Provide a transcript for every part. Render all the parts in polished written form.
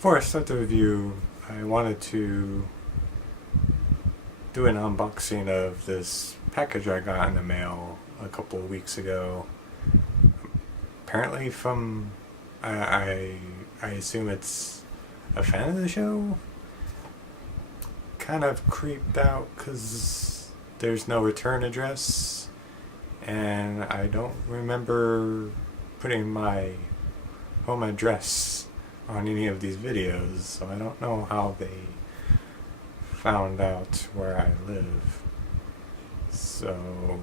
Before I start the review, I wanted to do an unboxing of this package I got in the mail a couple of weeks ago. Apparently from, I assume it's a fan of the show. Kind of creeped out because there's no return address, and I don't remember putting my home address on any of these videos, so I don't know how they found out where I live. So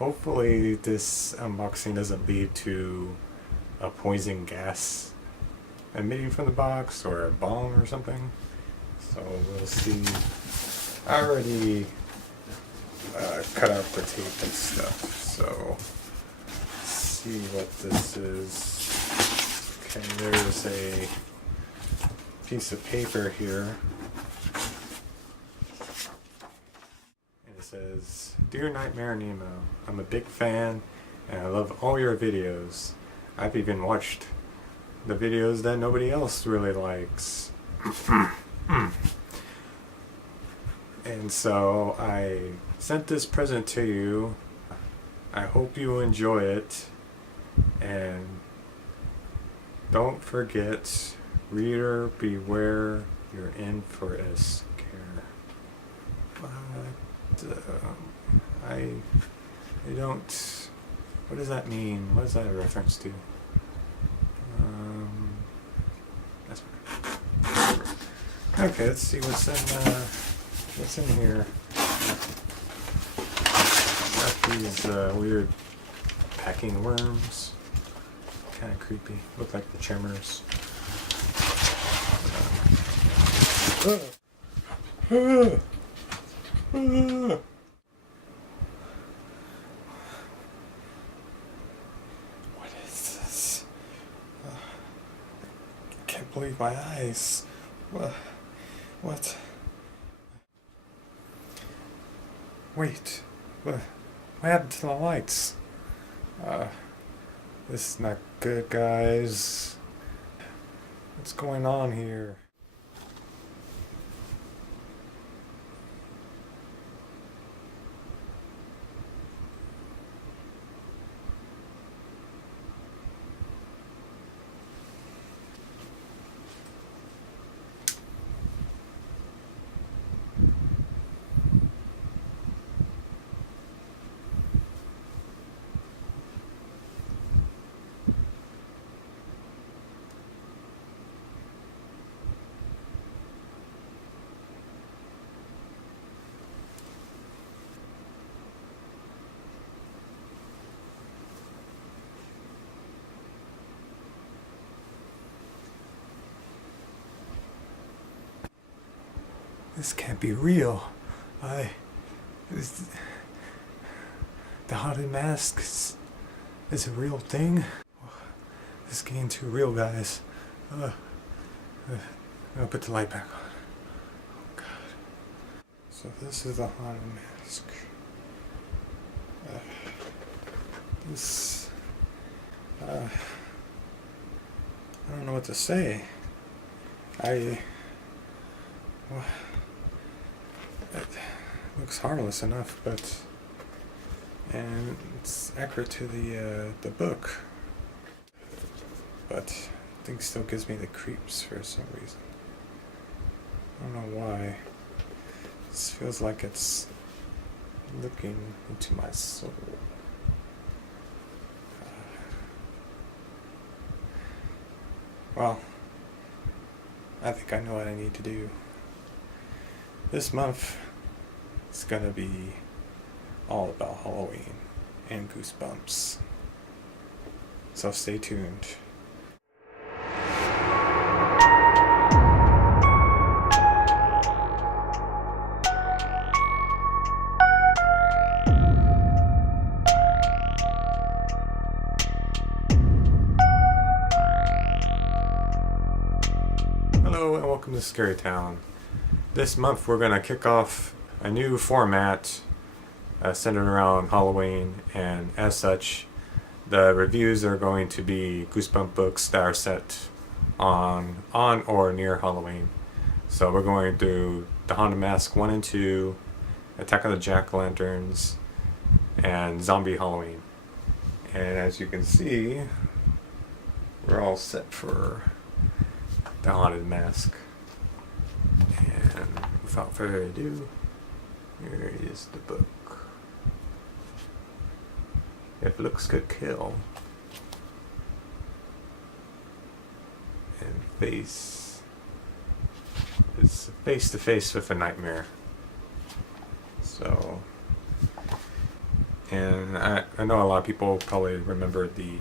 hopefully this unboxing doesn't lead to a poison gas emitting from the box or a bomb or something. So we'll see. I already cut out the tape and stuff, so let's see what this is. Okay, there's a piece of paper here. And it says, "Dear Nightmare Nemo, I'm a big fan and I love all your videos. I've even watched the videos that nobody else really likes." And so I sent this present to you. I hope you enjoy it, and don't forget, reader beware, you're in for a scare. But I don't, what does that mean? What is that a reference to? That's okay, let's see what's in here. Got these weird packing worms. Kind of creepy. Look like the Tremors. What is this? I can't believe my eyes. What? Wait. What happened to the lights? This is not good, guys. What's going on here? This can't be real. The haunted mask is a real thing? This is getting too real, guys. I'll put the light back on. Oh, God. So this is the haunted mask. I don't know what to say. It looks harmless enough, and it's accurate to the book, but I think it still gives me the creeps for some reason. I don't know why. This feels like it's looking into my soul. Well, I think I know what I need to do. This month is gonna be all about Halloween and Goosebumps. So stay tuned. Hello and welcome to Scary Town. This month we're going to kick off a new format centered around Halloween, and as such the reviews are going to be Goosebump books that are set on or near Halloween. So we're going through The Haunted Mask 1 and 2, Attack of the Jack-o'-lanterns, and Zombie Halloween. And as you can see, we're all set for The Haunted Mask. And without further ado, here is the book. If looks could kill. And face is face to face with a nightmare. So, and I know a lot of people probably remember the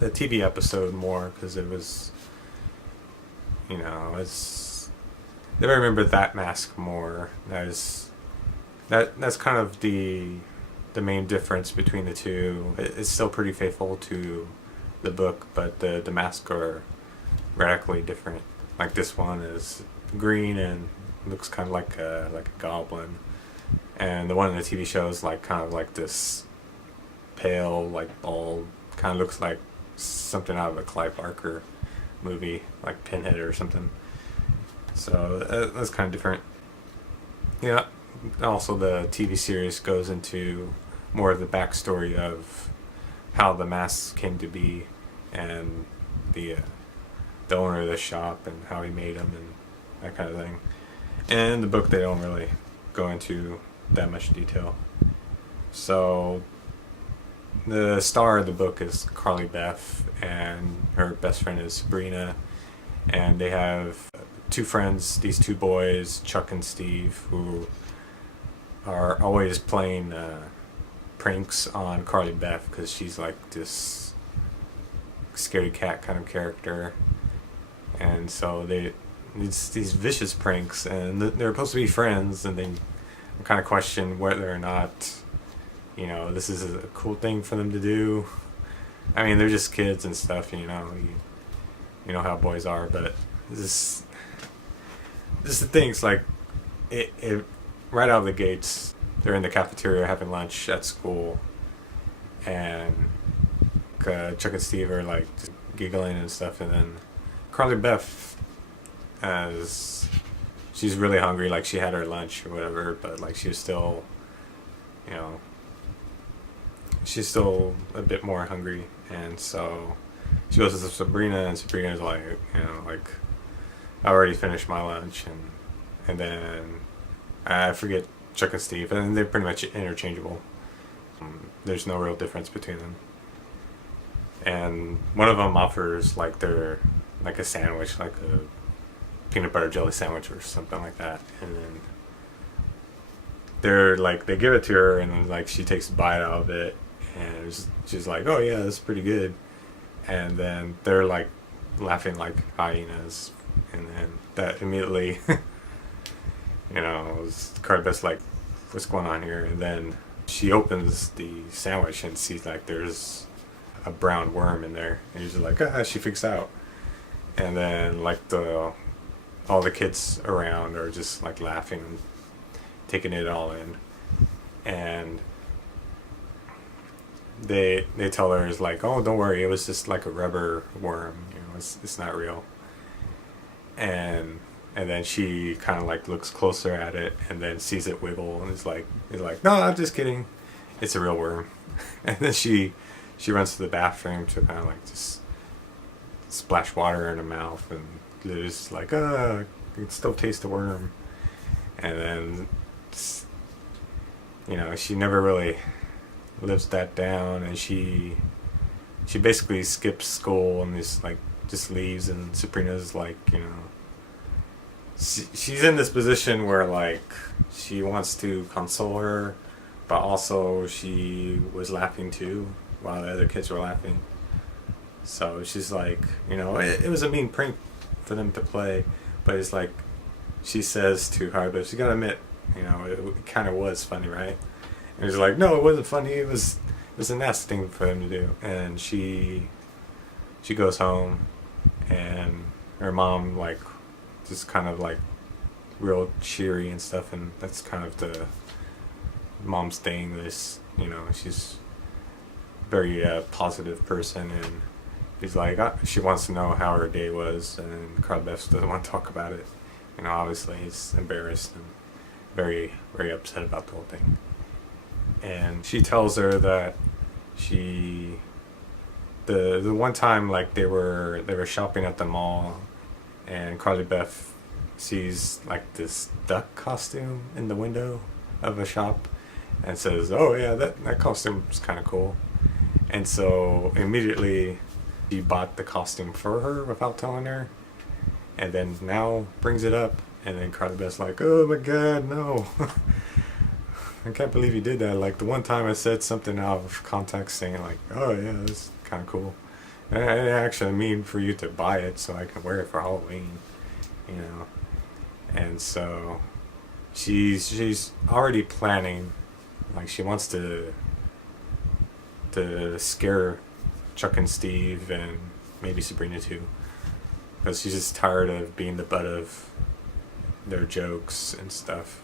TV episode more because it was, they remember that mask more. That's kind of the main difference between the two. It's still pretty faithful to the book, but the masks are radically different. Like this one is green and looks kind of like a goblin, and the one in the TV show is like kind of like this pale, like bald, kind of looks like something out of a Clive Barker movie, like Pinhead or something. So that's kind of different. Yeah. Also, the TV series goes into more of the backstory of how the masks came to be, and the owner of the shop and how he made them and that kind of thing. And in the book, they don't really go into that much detail. So the star of the book is Carly Beth, and her best friend is Sabrina, and they have two friends, these two boys, Chuck and Steve, who are always playing pranks on Carly Beth because she's like this scaredy cat kind of character. And so it's these vicious pranks, and they're supposed to be friends, and they kind of question whether or not, this is a cool thing for them to do. I mean, they're just kids and stuff, you know how boys are, but this the things like it right out of the gates, they're in the cafeteria having lunch at school, and Chuck and Steve are like just giggling and stuff, and then Carly Beth, as she's really hungry, like she had her lunch or whatever, but like she was still, she's still a bit more hungry, and so she goes to Sabrina, and Sabrina's like, like, I already finished my lunch, and then I forget Chuck and Steve, and they're pretty much interchangeable. There's no real difference between them. And one of them offers like a sandwich, like a peanut butter jelly sandwich or something like that, and then they give it to her, and then like she takes a bite out of it, and she's like, oh yeah, that's pretty good, and then they're like laughing like hyenas, and then that immediately Carly Beth's like, what's going on here? And then she opens the sandwich and sees like there's a brown worm in there, and she's like, she freaks out. And then like all the kids around are just like laughing, taking it all in, and they tell her, it's like, oh, don't worry, it was just like a rubber worm, it's not real. And then she kind of like looks closer at it, and then sees it wiggle, and is like, no, I'm just kidding, it's a real worm. And then she runs to the bathroom to kind of like just splash water in her mouth, and there's like, you can still taste the worm. And then she never really lives that down, and she basically skips school and just leaves, and Sabrina's like, she's in this position where like she wants to console her, but also she was laughing too while the other kids were laughing. So she's like, it was a mean prank for them to play, but it's like, she says to her, but she gotta admit, it kind of was funny, right? And he's like, no, it wasn't funny, it was a nasty thing for them to do. And she goes home, and her mom like just kind of like real cheery and stuff, and that's kind of the mom's thing. This, she's very positive person, and He's like, she wants to know how her day was, and Carl Beth doesn't want to talk about it. Obviously he's embarrassed and very, very upset about the whole thing. And she tells her that she, the one time like they were shopping at the mall, and Carly Beth sees like this duck costume in the window of a shop, and says, "Oh yeah, that costume's kind of cool." And so immediately he bought the costume for her without telling her, and then now brings it up, and then Carly Beth's like, "Oh my god, no." I can't believe you did that. Like the one time I said something out of context saying like, "Oh yeah, that's kind of cool." And I actually mean for you to buy it so I can wear it for Halloween, you know. And so she's already planning, like she wants to scare Chuck and Steve and maybe Sabrina too, because she's just tired of being the butt of their jokes and stuff.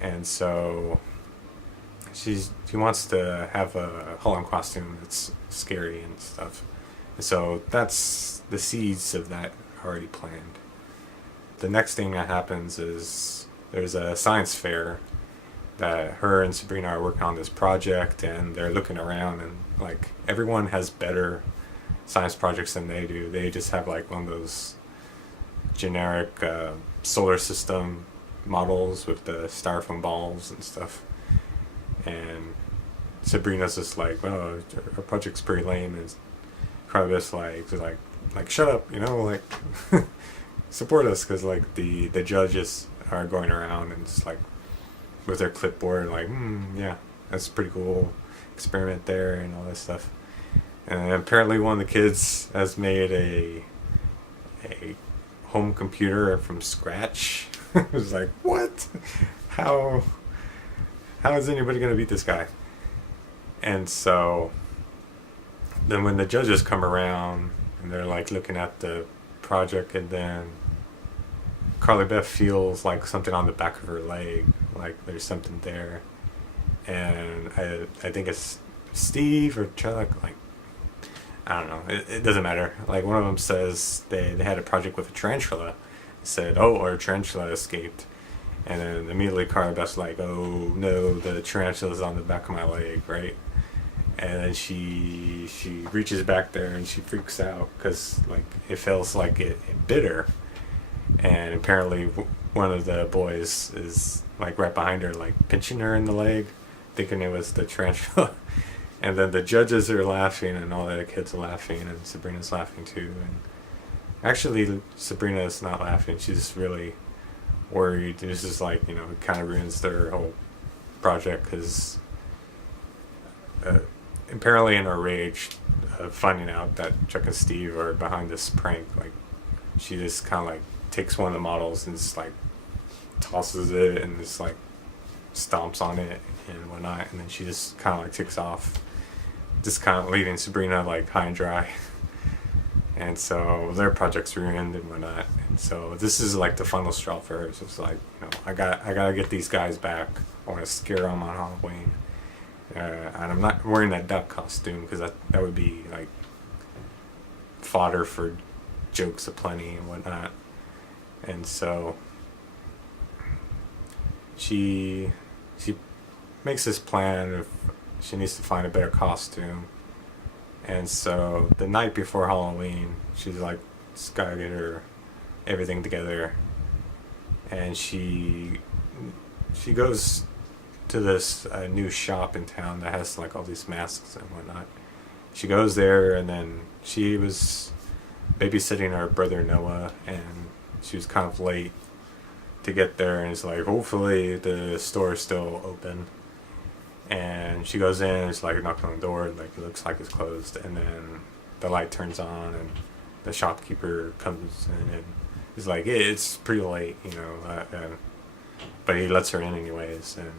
And so she wants to have a Halloween costume that's scary and stuff. And so that's the seeds of that already planned. The next thing that happens is there's a science fair that her and Sabrina are working on this project, and they're looking around, and like everyone has better science projects than they do. They just have like one of those generic solar system models with the styrofoam balls and stuff. And Sabrina's just like, "Oh, our project's pretty lame," and Carly's like shut up, like support us, because like the judges are going around and just like with their clipboard like, yeah, that's a pretty cool experiment there and all this stuff. And apparently one of the kids has made a home computer from scratch. It was like, what? How is anybody gonna beat this guy? And so then when the judges come around and they're like looking at the project, and then Carly Beth feels like something on the back of her leg, like there's something there. And I think it's Steve or Chuck, like I don't know, it doesn't matter. Like one of them says they had a project with a tarantula, said, "Oh, our tarantula escaped." And then immediately Carly Beth's like, "Oh no, the tarantula's on the back of my leg," right? And then she reaches back there and she freaks out because like it feels like it bit her. And apparently one of the boys is like right behind her, like pinching her in the leg, thinking it was the tarantula. And then the judges are laughing, and all the other kids are laughing, and Sabrina's laughing too. And actually Sabrina's not laughing, she's really worried. This is like, it kind of ruins their whole project, because apparently in her rage of finding out that Chuck and Steve are behind this prank, like she just kind of like takes one of the models and just like tosses it and just like stomps on it and whatnot, and then she just kind of like takes off, just kind of leaving Sabrina like high and dry. And so their project's ruined and whatnot. And so this is like the final straw for her. So it's like, I gotta get these guys back. I want to scare them on Halloween. And I'm not wearing that duck costume because that would be like fodder for jokes aplenty and whatnot. And so she makes this plan of she needs to find a better costume. And so the night before Halloween, she's like, just gotta get her everything together. And she goes to this new shop in town that has like all these masks and whatnot. She goes there, and then she was babysitting her brother Noah, and she was kind of late to get there, and it's like, hopefully the store is still open. And she goes in, it's like knocking on the door, like it looks like it's closed, and then the light turns on and the shopkeeper comes in and he's like, it's pretty late, but he lets her in anyways. And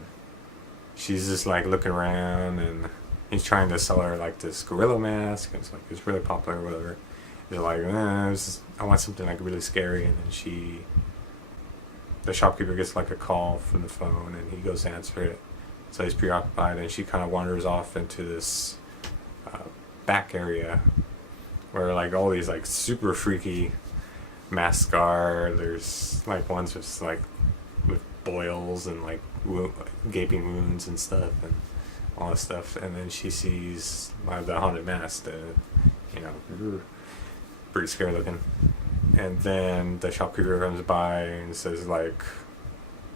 she's just like looking around, and he's trying to sell her like this gorilla mask, and it's like it's really popular or whatever. He's like, I want something like really scary. And then the shopkeeper gets like a call from the phone, and he goes to answer it. So he's preoccupied, and she kind of wanders off into this back area where like all these like super freaky masks are. There's like ones with boils and like gaping wounds and stuff and all this stuff. And then she sees the haunted mask, pretty scary looking. And then the shopkeeper comes by and says like,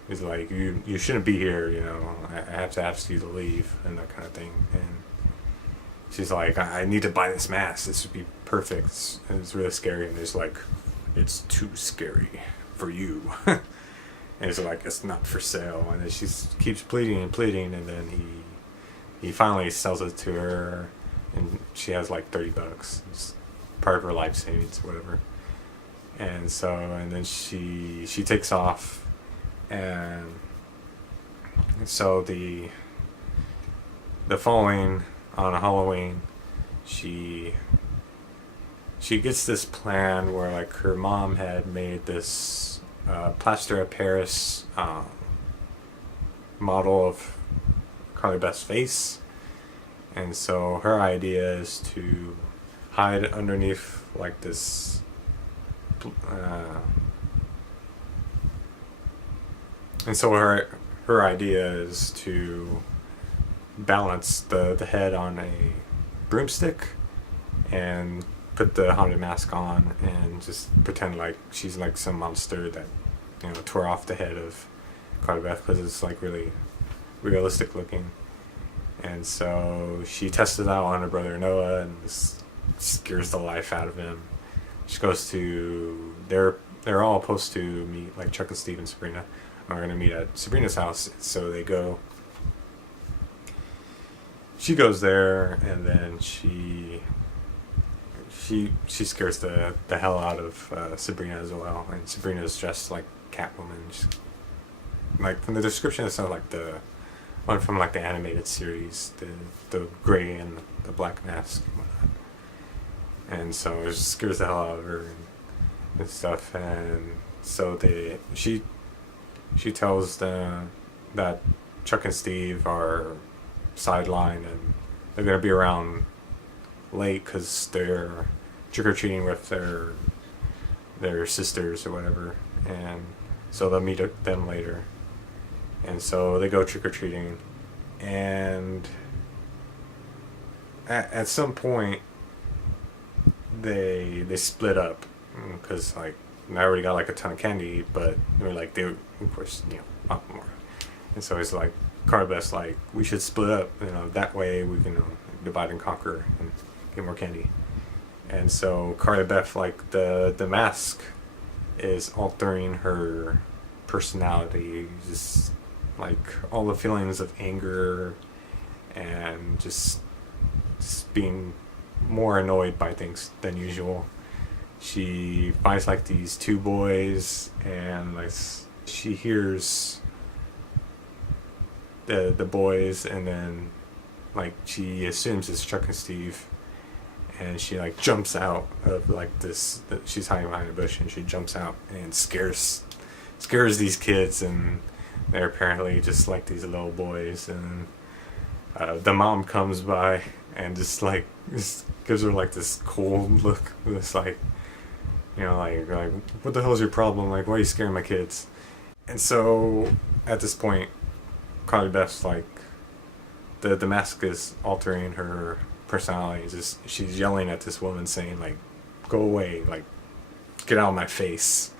he's like, you shouldn't be here, I have to ask you to leave and that kind of thing. And she's like, I need to buy this mask. This would be perfect. And it's really scary. And it's like, it's too scary for you. And it's like, it's not for sale. And then she keeps pleading and pleading. And then he finally sells it to her. And she has like $30. It's part of her life savings or whatever. And then she takes off. And so the following on Halloween, she gets this plan where like her mom had made this plaster of Paris model of Carly Beth's face, and so her idea is to hide underneath like this and so her idea is to balance the head on a broomstick and put the haunted mask on and just pretend like she's like some monster that tore off the head of Carly Beth, because it's like really realistic looking. And so she tests it out on her brother Noah and just scares the life out of him. She goes to they're all supposed to meet, like Chuck and Steve and Sabrina are going to meet at Sabrina's house, so they go. She goes there, and then she scares the hell out of Sabrina as well. And Sabrina's dressed like Catwoman. She's, like from the description, it sounds like the one from like the animated series, the gray and the black mask and whatnot. And so it just scares the hell out of her and stuff. And so she tells them that Chuck and Steve are sidelined and they're going to be around late because they're trick-or-treating with their sisters or whatever, and so they'll meet them later. And so they go trick-or-treating, and at some point they split up because like I already got like a ton of candy, but they of course want more. And so it's like Carly Beth's like, we should split up, that way we can divide and conquer and get more candy. And so Carly Beth, like the mask is altering her personality, just like all the feelings of anger and just being more annoyed by things than usual. She finds like these two boys, and like she hears the boys, and then like she assumes it's Chuck and Steve, and she like jumps out of like this. She's hiding behind a bush, and she jumps out and scares these kids, and they're apparently just like these little boys. And the mom comes by and just gives her like this cold look, this like like what the hell is your problem? Like, why are you scaring my kids? And so at this point, Carly Beth's like the mask is altering her personality. Just she's yelling at this woman saying like, go away, like get out of my face.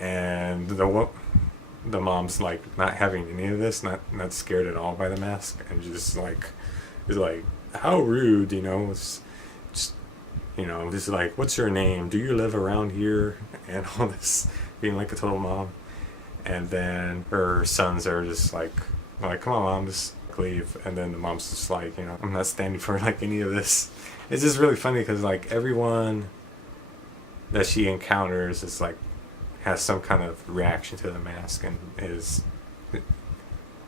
And the mom's like not having any of this, not scared at all by the mask, and just like is like, how rude, it's just this is like, what's your name, do you live around here, and all this, being like a total mom. And then her sons are just like come on mom, just leave. And then the mom's just like, I'm not standing for like any of this. It's just really funny because like everyone that she encounters is like has some kind of reaction to the mask and is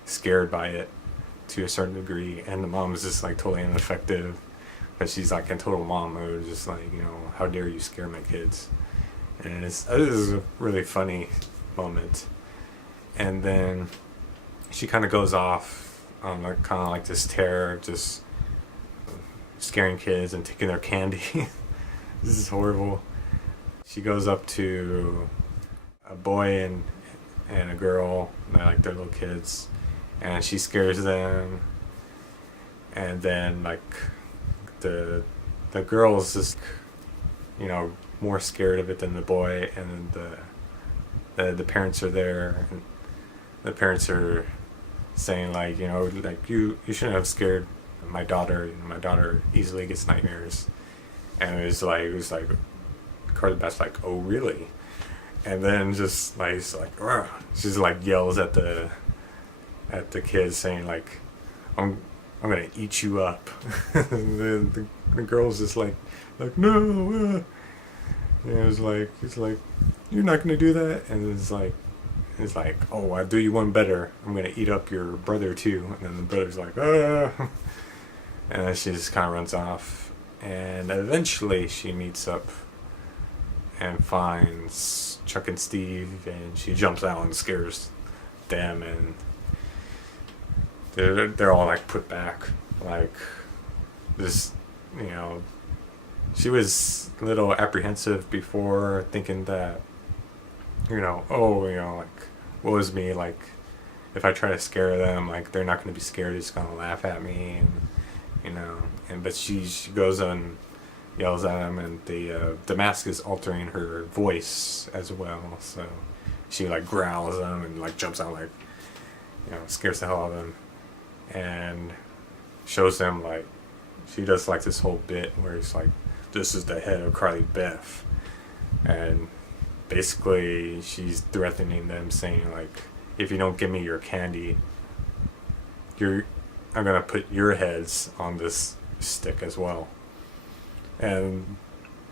scared by it to a certain degree, and the mom is just like totally ineffective, but she's like in total mom mode, just like, how dare you scare my kids. And this is a really funny moment. And then she kind of goes off on like kind of like this tear, just scaring kids and taking their candy. This is horrible. She goes up to a boy and a girl, and they're like, they're little kids, and she scares them, and then like the girl's just, more scared of it than the boy, and the parents are there, and the parents are saying like, like you shouldn't have scared my daughter. My daughter easily gets nightmares. And it was like Carly Beth's like, oh really? And then just like it's like, ugh. She's like yells at the kids saying like, I'm gonna eat you up. And the girl's just like no. And it's like you're not gonna do that. And it's like, oh, I'll do you one better. I'm gonna eat up your brother too. And then the brother's like, ah. And then she just kind of runs off. And eventually she meets up and finds Chuck and Steve, and she jumps out and scares them, and they're all like put back. Like this, she was a little apprehensive before, thinking that, like, woe is me, like if I try to scare them, like they're not going to be scared, they're just going to laugh at me, and but she goes and yells at him, and the mask is altering her voice as well, so she like growls them and like jumps out, like scares the hell out of them, and shows them like she does like this whole bit where it's like, this is the head of Carly Beth, and basically she's threatening them, saying like, if you don't give me your candy, I'm gonna put your heads on this stick as well. And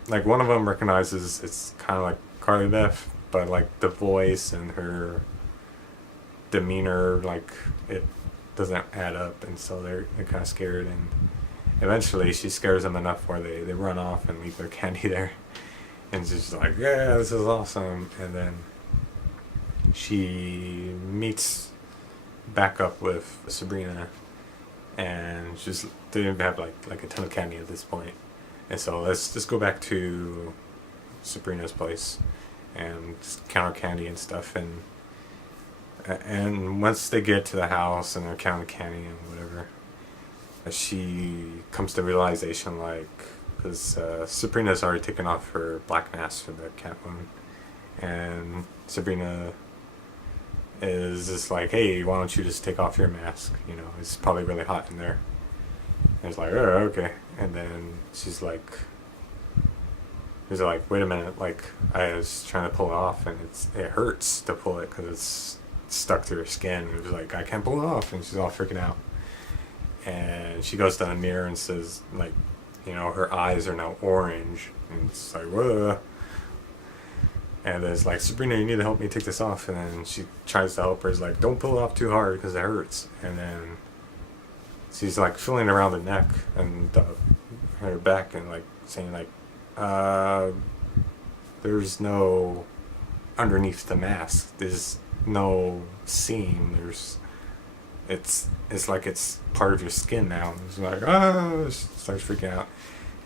like one of them recognizes it's kind of like Carly Beth, but like the voice and her demeanor, like it doesn't add up, and so they're kind of scared, and eventually she scares them enough where they run off and leave their candy there, and she's like, yeah, this is awesome. And then she meets back up with Sabrina, and they didn't have like a ton of candy at this point. And so let's just go back to Sabrina's place and just count her candy and stuff, and once they get to the house and they're counting candy and whatever, she comes to realization, like, because Sabrina's already taken off her black mask for the cat woman, and Sabrina is just like, hey, why don't you just take off your mask? It's probably really hot in there. And it's like, oh, okay. And then she's like, wait a minute, like, I was trying to pull it off, and it hurts to pull it because it's stuck to her skin. It was like, I can't pull it off, and she's all freaking out. And she goes to the mirror and says, like, her eyes are now orange, and it's like, whoa. And then it's like, Sabrina, you need to help me take this off. And then she tries to help her. It's like, don't pull it off too hard because it hurts. And then she's like feeling around the neck and her back, and like saying like, there's no underneath the mask. There's no seam. It's like it's part of your skin now. It's like, she starts freaking out.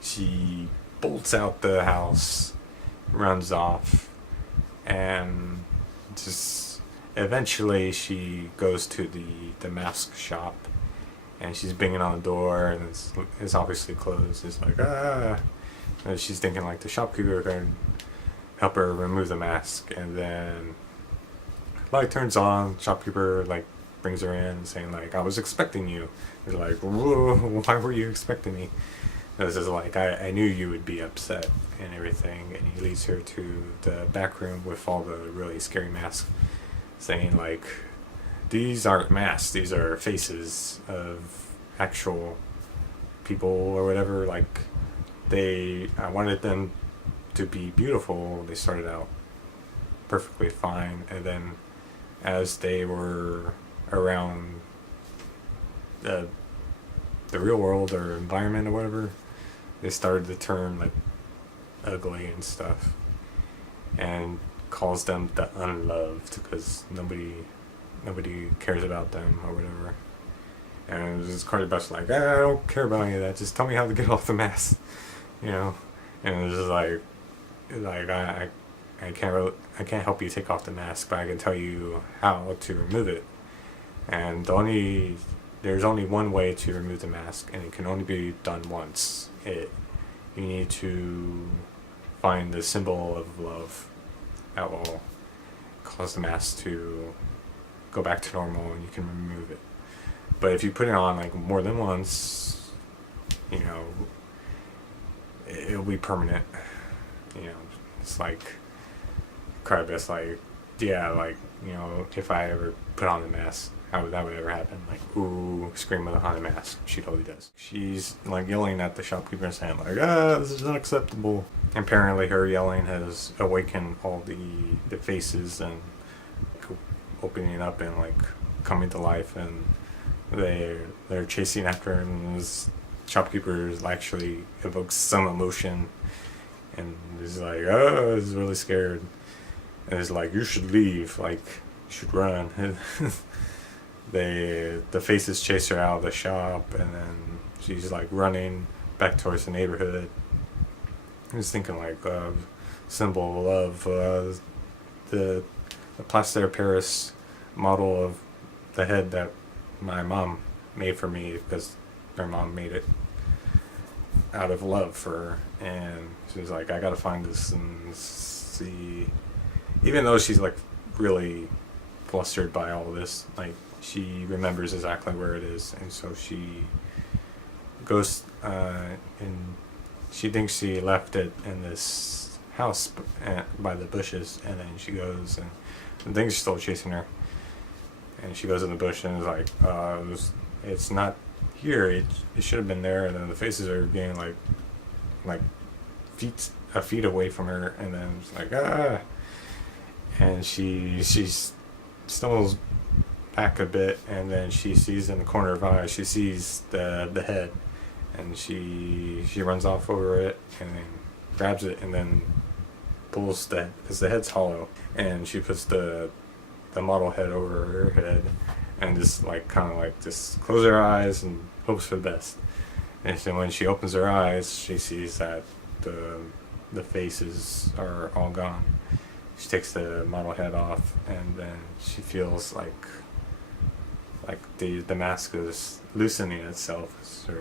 She bolts out the house, runs off, and just eventually she goes to the mask shop, and she's banging on the door, and it's obviously closed. It's like, and she's thinking like the shopkeeper can help her remove the mask, and then light turns on. Shopkeeper like brings her in, saying like, I was expecting you. They're like, whoa, why were you expecting me? This is like, I knew you would be upset and everything. And he leads her to the back room with all the really scary masks, saying like, these aren't masks, these are faces of actual people or whatever. Like, I wanted them to be beautiful. They started out perfectly fine, and then as they were around the real world or environment or whatever, they started to turn like ugly and stuff, and calls them the unloved because nobody cares about them or whatever. And this Carly Beth's like, I don't care about any of that. Just tell me how to get off the mask, you know. And it's just like I can't help you take off the mask, but I can tell you how to remove it. And there's only one way to remove the mask, and it can only be done once. You need to find the symbol of love that will cause the mask to go back to normal, and you can remove it. But if you put it on like more than once, you know, it'll be permanent. You know, it's like Crybeth's like, yeah, like, you know, if I ever put on the mask, how would that ever happen? Like, ooh, scream with a haunted mask. She totally does. She's like yelling at the shopkeeper and saying like, this is unacceptable. Apparently her yelling has awakened all the faces and opening up and like coming to life, and they're chasing after her, and this shopkeeper actually evokes some emotion and is like, is really scared, and is like, you should leave, like you should run. The faces chase her out of the shop, and then she's like running back towards the neighborhood. I was thinking like symbol of the plaster of Paris model of the head that my mom made for me, because her mom made it out of love for her. And she was like, I gotta find this and see. Even though she's like really flustered by all this, like she remembers exactly where it is, and so she goes and she thinks she left it in this house by the bushes, and then she goes and things are still chasing her, and she goes in the bush and is like, it's not here, it should have been there, and then the faces are getting like a feet away from her, and then it's like, and she stumbles back a bit, and then she sees in the corner of her eye, she sees the head, and she runs off over it and then grabs it and then pulls because the head's hollow, and she puts the model head over her head and just like kind of like just close her eyes and hopes for the best. And so when she opens her eyes, she sees that the faces are all gone. She takes the model head off, and then she feels like the mask is loosening itself, so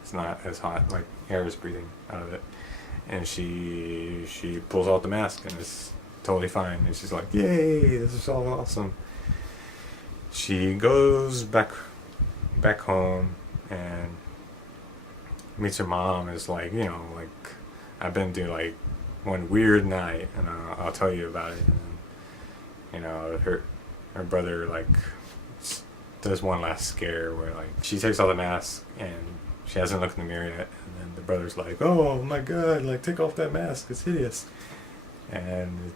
it's not as hot, like air is breathing out of it. And she pulls out the mask, and it's totally fine, and she's like, yay, this is all awesome. She goes back home and meets her mom. Is like, you know, like, I've been through like one weird night, and I'll tell you about it. And, you know, her brother like does one last scare where like she takes off the mask and she hasn't looked in the mirror yet, and then the brother's like, oh my god, like, take off that mask, it's hideous. And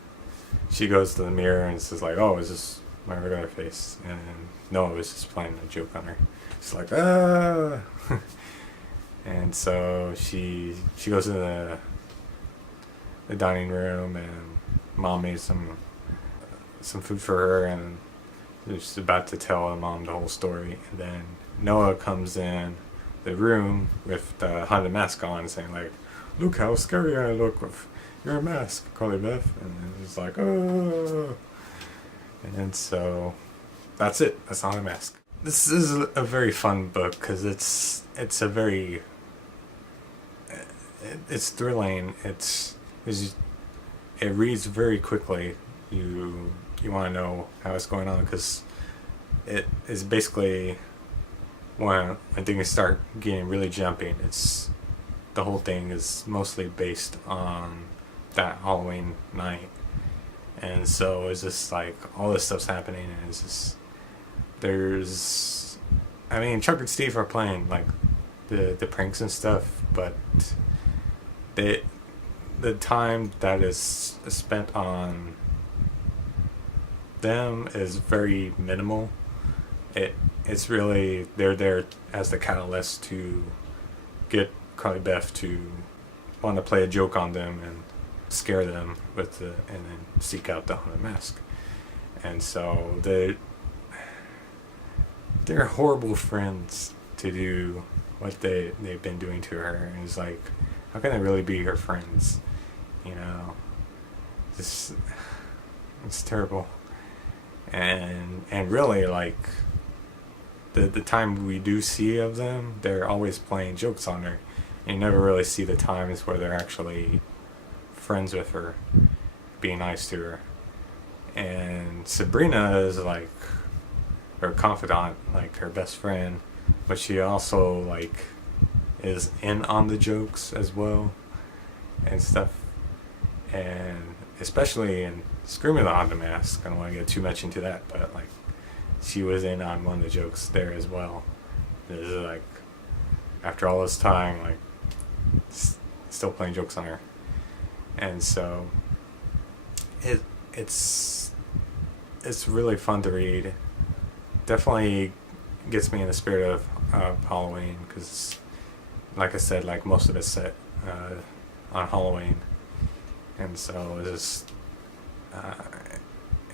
she goes to the mirror and says like, oh, is this my regular face? And no, it was just playing a joke on her. She's like, and so she goes to the dining room, and mom made some food for her, and she's about to tell mom the whole story, and then Noah comes in the room with the haunted mask on, saying like, look how scary I look with your mask, Carly Beth. And then it's like, oh. And so that's it. That's Haunted Mask. This is a very fun book because it's thrilling. It reads very quickly. You want to know how it's going on, because it is basically when things start getting really jumping. The whole thing is mostly based on that Halloween night, and so it's just like all this stuff's happening, and it's just Chuck and Steve are playing like the pranks and stuff, but the time that is spent on them is very minimal. It's really, they're there as the catalyst to get Carly Beth to want to play a joke on them and scare them and then seek out the haunted mask. And so the they're horrible friends to do what they've been doing to her. And it's like, how can they really be her friends? You know, this it's terrible. And really, like, the time we do see of them, they're always playing jokes on her. And you never really see the times where they're actually friends with her, being nice to her. And Sabrina is like her confidant, like her best friend, but she also like is in on the jokes as well and stuff. And especially in Screaming the Haunted Mask, I don't want to get too much into that, but like she was in on one of the jokes there as well. It's like, after all this time, like still playing jokes on her. And so it's really fun to read. Definitely gets me in the spirit of Halloween, because like I said, like most of it's set on Halloween. And so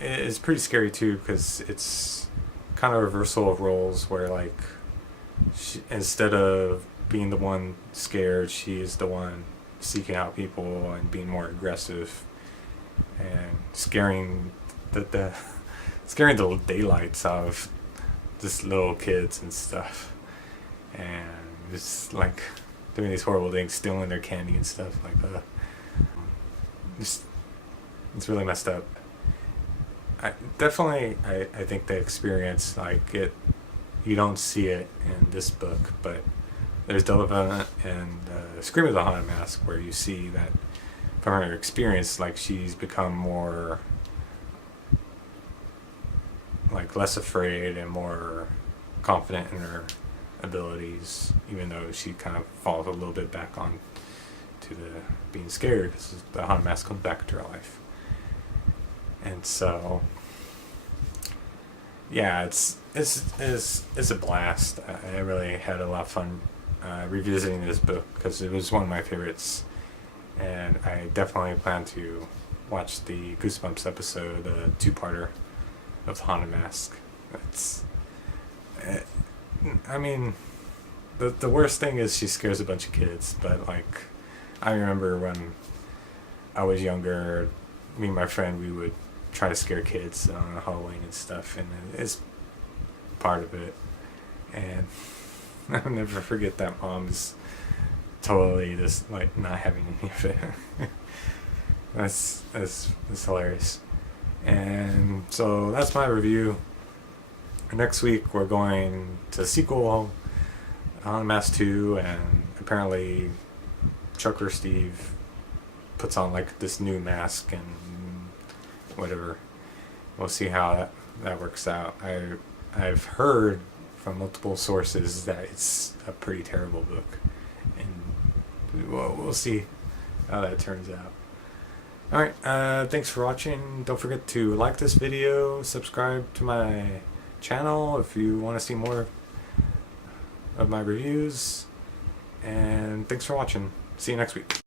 it's pretty scary too, because it's kind of a reversal of roles where like instead of being the one scared, she is the one seeking out people and being more aggressive and scaring the scaring the daylights out of just little kids and stuff, and just like doing these horrible things, stealing their candy and stuff like that. It's really messed up. I think the experience, like it, you don't see it in this book, but there's development in Scream of the Haunted Mask where you see that from her experience, like she's become more, like less afraid and more confident in her abilities, even though she kind of falls a little bit back on to the being scared, because the Haunted Mask comes back into her life. And so, yeah, it's a blast. I really had a lot of fun revisiting this book, because it was one of my favorites, and I definitely plan to watch the Goosebumps episode, the two-parter of the Haunted Mask. I mean, the worst thing is she scares a bunch of kids, but like, I remember when I was younger, me and my friend, we would try to scare kids on Halloween and stuff, and it's part of it. And I'll never forget that mom's totally just like not having any of it. That's hilarious. And so that's my review. Next week we're going to the sequel, on Mask 2, and apparently Chuck or Steve puts on like this new mask and whatever. We'll see how that works out. I've heard from multiple sources that it's a pretty terrible book, and we'll see how that turns out. Alright, thanks for watching. Don't forget to like this video, subscribe to my channel if you want to see more of my reviews, and thanks for watching. See you next week.